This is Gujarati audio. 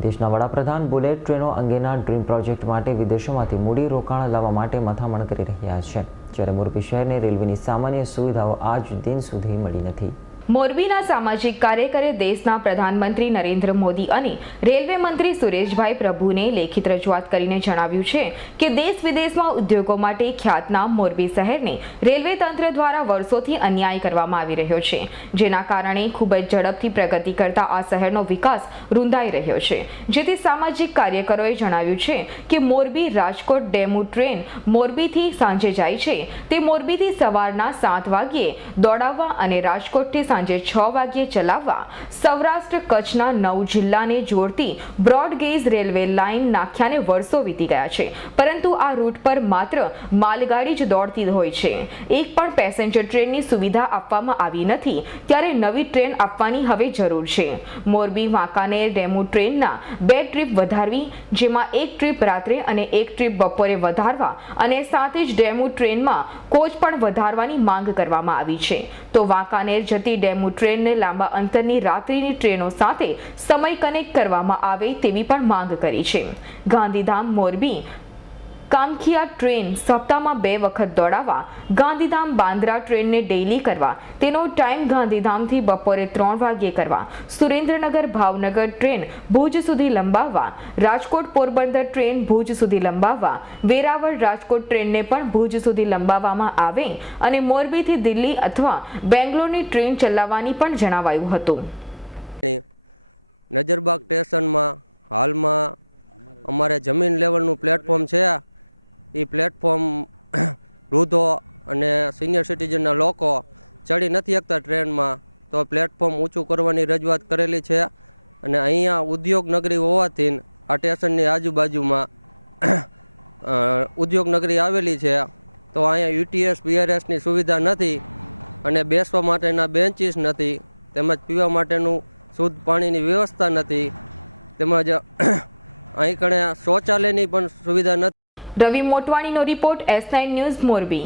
દેશના વડાપ્રધાન બુલેટ ટ્રેનો અંગેના ડ્રીમ પ્રોજેક્ટ માટે વિદેશોમાંથી મૂડી રોકાણ લાવવા માટે મથામણ કરી રહ્યા છે. જ્યારે મોરબી શહેરને રેલવેની સામાન્ય સુવિધાઓ આજ દિન સુધી મળી નથી. મોરબીના સામાજિક કાર્યકરે દેશના પ્રધાનમંત્રી નરેન્દ્ર મોદી અને રેલવે મંત્રી સુરેશભાઈ પ્રભુને લેખિત રજૂઆત કરીને જણાવ્યું છે કે દેશ વિદેશમાં ઉદ્યોગો માટે ખ્યાતનામ મોરબી શહેરને રેલવે તંત્ર દ્વારા વર્ષોથી અન્યાય કરવામાં આવી રહ્યો છે, જેના કારણે ખૂબ જ ઝડપથી પ્રગતિ કરતા આ શહેરનો વિકાસ રૂંધાઈ રહ્યો છે. જેથી સામાજિક કાર્યકરોએ જણાવ્યું છે કે મોરબી રાજકોટ ડેમુ ટ્રેન મોરબીથી સાંજે જાય છે. તે મોરબીથી સવારના સાત વાગ્યે દોડાવવા અને રાજકોટથી સાંજે છ વાગ્યે ચલાવવા સૌરાષ્ટ્ર કચ્છના નવ જિલ્લાને જોડતી બ્રોડગેજ રેલવે લાઇન નાખ્યાને વર્ષો વીતી ગયા છે. પરંતુ આ રૂટ પર માત્ર માલગાડી જ દોડતી હોય છે. એક પણ પેસેન્જર ટ્રેનની સુવિધા આપવામાં આવી નથી. ત્યારે નવી ટ્રેન આપવાની હવે જરૂર છે. મોરબી વાંકાનેર ડેમુ ટ્રેનના બે ટ્રીપ વધારવી, જેમાં એક ટ્રીપ રાત્રે અને એક ટ્રીપ બપોરે વધારવા અને સાથે જ ડેમુ ટ્રેનમાં કોચ પણ વધારવાની માંગ કરવામાં આવી છે. તો વાંકાનેર જતી ડેમુ ટ્રેનને લાંબા અંતરની રાત્રિની ટ્રેનો સાથે સમય કનેક્ટ કરવામાં આવે તેવી પણ માંગ કરી છે. ગાંધીધામ મોરબી કામખિયા ટ્રેન સપ્તાહમાં બે વખત દોડાવવા, ગાંધીધામ બાંદ્રા ટ્રેનને ડેઇલી કરવા, તેનો ટાઈમ ગાંધીધામથી બપોરે ત્રણ વાગ્યે કરવા, સુરેન્દ્રનગર ભાવનગર ટ્રેન ભુજ સુધી લંબાવવા, રાજકોટ પોરબંદર ટ્રેન ભુજ સુધી લંબાવવા, વેરાવળ રાજકોટ ટ્રેનને પણ ભુજ સુધી લંબાવવામાં આવે અને મોરબીથી દિલ્હી અથવા બેંગ્લોરની ટ્રેન ચલાવવાની પણ જણાવાયું હતું. Ravi મોટવાણીનો report S nine news Morbi